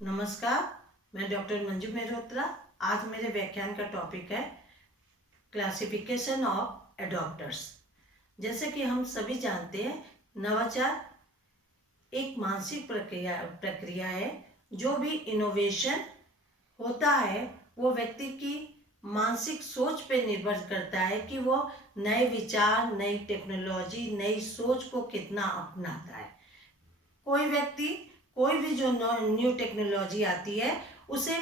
नमस्कार, मैं डॉक्टर मंजू मेहरोत्रा। आज मेरे व्याख्यान का टॉपिक है क्लासिफिकेशन ऑफ एडॉप्टर्स। जैसे कि हम सभी जानते हैं, नवाचार एक मानसिक प्रक्रिया है। जो भी इनोवेशन होता है वो व्यक्ति की मानसिक सोच पे निर्भर करता है कि वो नए विचार, नई टेक्नोलॉजी, नई सोच को कितना अपनाता है। कोई व्यक्ति कोई भी जो न्यू टेक्नोलॉजी आती है उसे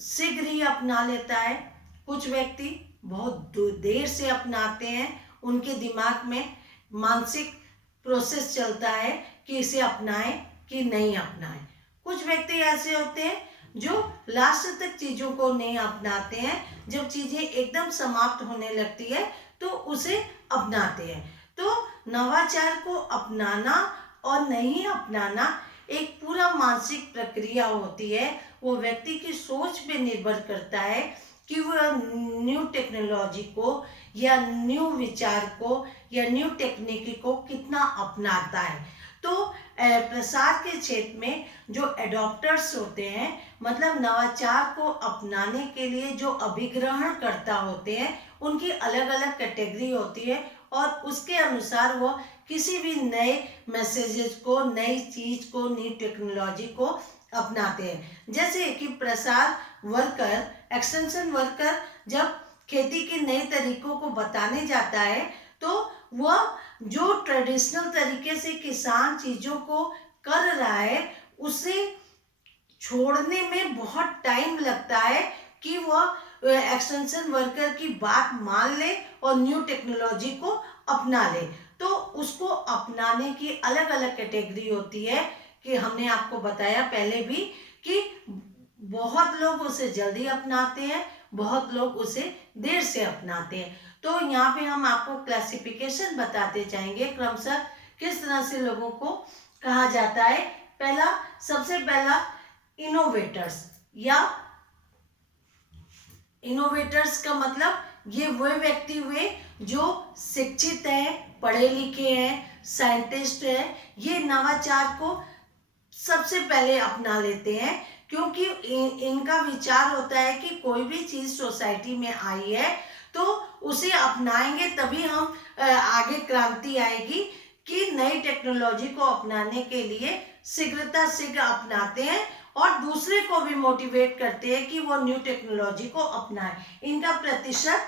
शीघ्र ही अपना लेता है। कुछ व्यक्ति बहुत देर से अपनाते हैं। उनके दिमाग में मानसिक प्रोसेस चलता है कि इसे अपनाएं कि नहीं अपनाएं। कुछ व्यक्ति ऐसे होते हैं जो लास्ट तक चीज़ों को नहीं अपनाते हैं। जब चीज़ें एकदम समाप्त होने लगती है तो उसे अपनाते हैं। तो नवाचार को अपनाना और नहीं अपनाना एक पूरा मानसिक प्रक्रिया होती है। वो व्यक्ति की सोच पे निर्भर करता है कि वह न्यू टेक्नोलॉजी को या न्यू विचार को या न्यू टेक्निक को कितना अपनाता है। तो प्रसार के क्षेत्र में जो एडॉप्टर्स होते हैं, मतलब नवाचार को अपनाने के लिए जो अभिग्रहण करता होते हैं, उनकी अलग अलग कैटेगरी होती है और उसके अनुसार वो किसी भी नए मैसेजेस को, नई चीज को, नई टेक्नोलॉजी को अपनाते हैं। जैसे कि प्रसार वर्कर, एक्सटेंशन वर्कर जब खेती के नए तरीकों को बताने जाता है तो वह जो ट्रेडिशनल तरीके से किसान चीजों को कर रहा है उसे छोड़ने में बहुत टाइम लगता है कि वह एक्सटेंशन वर्कर की बात मान ले और न्यू टेक्नोलॉजी को अपना ले। तो उसको अपनाने की अलग अलग कैटेगरी होती है कि हमने आपको बताया पहले भी कि बहुत लोग उसे जल्दी अपनाते हैं, बहुत लोग उसे देर से अपनाते हैं। तो यहाँ पे हम आपको क्लासिफिकेशन बताते जाएंगे क्रमशः किस तरह से लोगों को कहा जाता है। सबसे पहला इनोवेटर्स का मतलब ये वह व्यक्ति हुए जो शिक्षित है, पढ़े लिखे हैं, साइंटिस्ट है। ये नवाचार को सबसे पहले अपना लेते हैं क्योंकि इनका विचार होता है कि कोई भी चीज सोसाइटी में आई है तो उसे अपनाएंगे तभी हम आगे क्रांति आएगी। कि नई टेक्नोलॉजी को अपनाने के लिए शीघ्र अपनाते हैं और दूसरे को भी मोटिवेट करते हैं कि वो न्यू टेक्नोलॉजी को अपनाएं। इनका प्रतिशत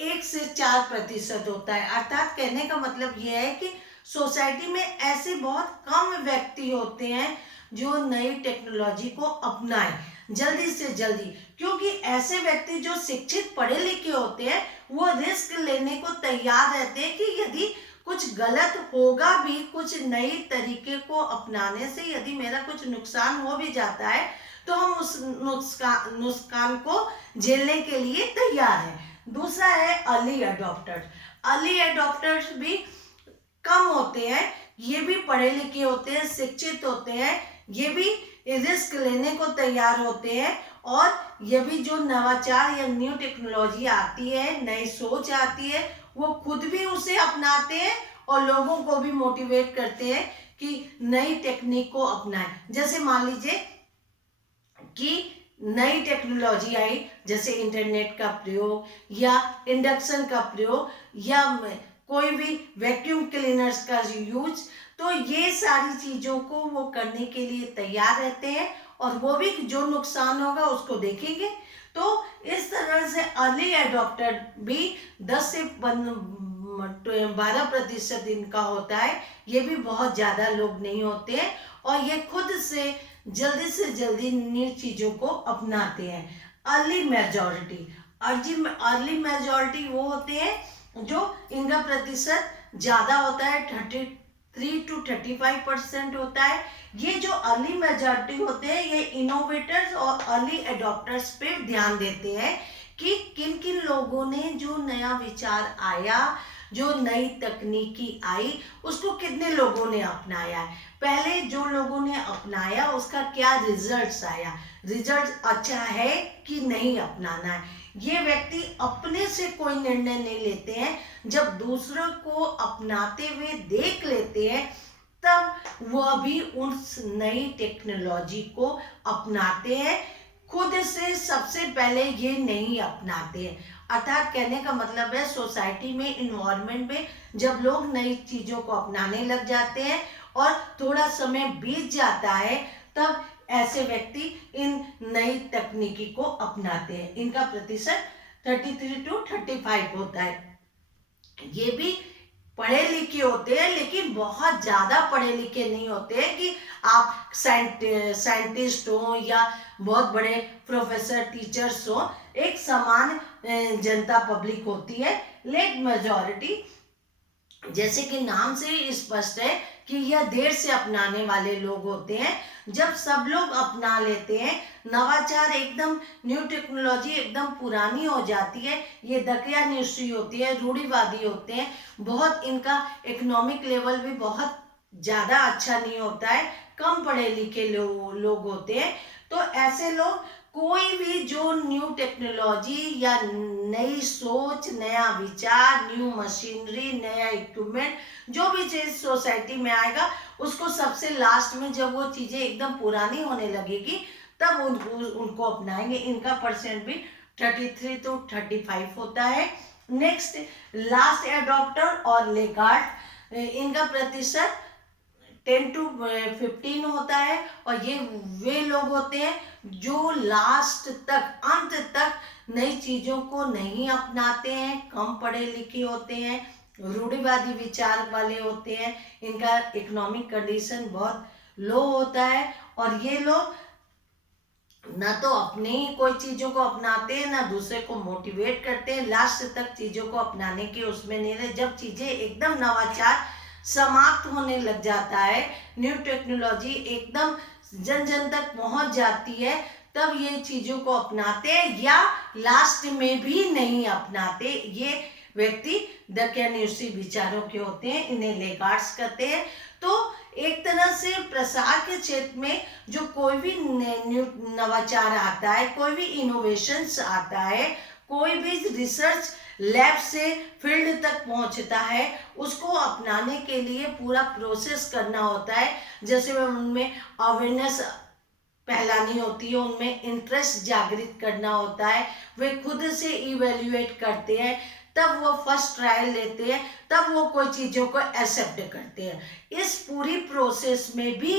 1 से 4% होता है। अर्थात कहने का मतलब यह है कि सोसाइटी में ऐसे बहुत कम व्यक्ति होते हैं जो नई टेक्नोलॉजी को अपनाएं जल्दी से जल्दी, क्योंकि ऐसे व्यक्ति जो शिक्षित पढ़े लिखे होते हैं वो रिस्क लेने को तैयार रहते हैं कि यदि कुछ गलत होगा भी, कुछ नई तरीके को अपनाने से यदि मेरा कुछ नुकसान हो भी जाता है तो हम उस नुकसान को झेलने के लिए तैयार हैं। दूसरा है अर्ली अडॉप्टर्स। अर्ली अडॉप्टर्स भी कम होते हैं, ये भी पढ़े लिखे होते हैं, शिक्षित होते हैं, ये भी रिस्क लेने को तैयार होते हैं और ये भी जो नवाचार या न्यू टेक्नोलॉजी आती है, नई सोच आती है, वो खुद भी उसे अपनाते हैं और लोगों को भी मोटिवेट करते हैं कि नई टेक्निक को अपनाएं। जैसे मान लीजिए कि नई टेक्नोलॉजी आई, जैसे इंटरनेट का प्रयोग या इंडक्शन का प्रयोग या कोई भी वैक्यूम क्लीनर्स का यूज, तो ये सारी चीजों को वो करने के लिए तैयार रहते हैं और वो भी जो नुकसान होगा उसको देखेंगे। तो इस तरह से अर्ली एडॉप्टर भी 10 से 12% इनका होता है। ये भी बहुत ज़्यादा लोग नहीं होते हैं और ये खुद से जल्दी नई चीज़ों को अपनाते हैं। अर्ली मेजॉरिटी वो होते हैं जो इनका प्रतिशत ज़्यादा होता है, 33 to 35% होता है। ये जो अर्ली मेजॉरिटी होते हैं ये इनोवेटर्स और अर्ली एडॉप्टर्स पे ध्यान देते हैं कि किन किन लोगों ने जो नया विचार आया, जो नई तकनीकी आई, उसको कितने लोगों ने अपनाया है। पहले जो लोगों ने अपनाया उसका क्या रिजल्ट्स आया, रिजल्ट अच्छा है कि नहीं अपनाना है। ये व्यक्ति अपने से कोई निर्णय नहीं लेते हैं, जब दूसरों को अपनाते हुए देख लेते हैं तब वह भी उस नई टेक्नोलॉजी को अपनाते हैं। खुद से सबसे पहले ये नहीं अपनाते हैं। अर्थात कहने का मतलब है सोसाइटी में, इन्वायरमेंट में जब लोग नई चीज़ों को अपनाने लग जाते हैं और थोड़ा समय बीत जाता है, तब ऐसे व्यक्ति इन नई तकनीकी को अपनाते हैं। इनका प्रतिशत 33 to 35 होता है। ये भी पढ़े लिखे होते हैं, लेकिन बहुत ज़्यादा पढ़े लिखे नहीं होते हैं कि आप साइंटिस्ट हो या बहुत बड़े प्रोफेसर टीचर्स हो। एक सामान्य जनता पब्लिक होती है। लेट मेजॉरिटी, जैसे कि नाम से ही स्पष्ट है कि यह देर से अपनाने वाले लोग होते हैं। जब सब लोग अपना लेते हैं, नवाचार एकदम, न्यू टेक्नोलॉजी एकदम पुरानी हो जाती है, ये दकियानुसी होती है, रूढ़िवादी होते हैं, बहुत इनका इकोनॉमिक लेवल भी बहुत ज़्यादा अच्छा नहीं होता है, कम पढ़े लिखे लोग होते हैं। तो ऐसे लोग कोई भी जो न्यू टेक्नोलॉजी या नई सोच, नया विचार, न्यू मशीनरी, नया इक्विपमेंट, जो भी चीज़ सोसाइटी में आएगा, उसको सबसे लास्ट में जब वो चीज़ें एकदम पुरानी होने लगेगी, तब उनको अपनाएंगे। इनका परसेंट भी 33 to 35 होता है। नेक्स्ट, लास्ट एडॉप्टर और लेगार्ड, इनका प्रतिशत 10 to 15 होता है। और ये वे लोग होते हैं जो लास्ट तक, अंत तक नई चीज़ों को नहीं अपनाते हैं, कम पढ़े लिखे होते हैं, रूढ़िवादी विचार वाले होते हैं, इनका इकोनॉमिक कंडीशन बहुत लो होता है। और ये लोग ना तो अपने ही कोई चीज़ों को अपनाते हैं, ना दूसरे को मोटिवेट करते हैं, लास्ट तक चीज़ों को अपनाने के उसमें नहीं रहे। जब चीज़ें एकदम नवाचार समाप्त होने लग जाता है, न्यू टेक्नोलॉजी एकदम जन जन तक पहुंच जाती है, तब ये चीज़ों को अपनाते हैं या लास्ट में भी नहीं अपनाते। ये व्यक्ति दकियानुसी विचारों के होते हैं, इन्हें लेगार्ड्स कहते हैं। तो एक तरह से प्रसार के क्षेत्र में जो कोई भी नवाचार आता है, कोई भी इनोवेशंस आता है, कोई भी रिसर्च लैब से फील्ड तक पहुंचता है, उसको अपनाने के लिए पूरा प्रोसेस करना होता है। जैसे उनमें अवेयरनेस फैलानी होती है, उनमें इंटरेस्ट जागृत करना होता है, वे खुद से इवेल्युएट करते हैं, तब वो फर्स्ट ट्रायल लेते हैं, तब वो कोई चीज़ों को एक्सेप्ट करते हैं। इस पूरी प्रोसेस में भी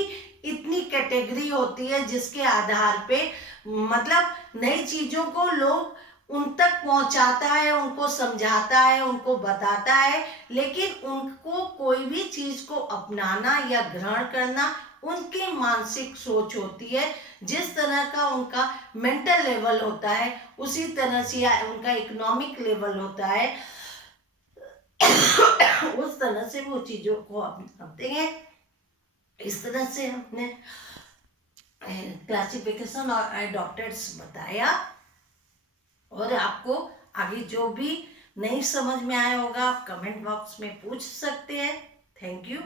इतनी कैटेगरी होती है जिसके आधार पे, मतलब नई चीज़ों को लोग उन तक पहुंचाता है, उनको समझाता है, उनको बताता है, लेकिन उनको कोई भी चीज़ को अपनाना या ग्रहण करना उनकी मानसिक सोच होती है। जिस तरह का उनका मेंटल लेवल होता है, उसी तरह से या उनका इकोनॉमिक लेवल होता है, उस तरह से वो चीज़ों को अपनाते हैं। इस तरह से हमने क्लासिफिकेशन और एडॉप्टर्स बताया। और आपको आगे जो भी नहीं समझ में आया होगा, आप कमेंट बॉक्स में पूछ सकते हैं। Thank you.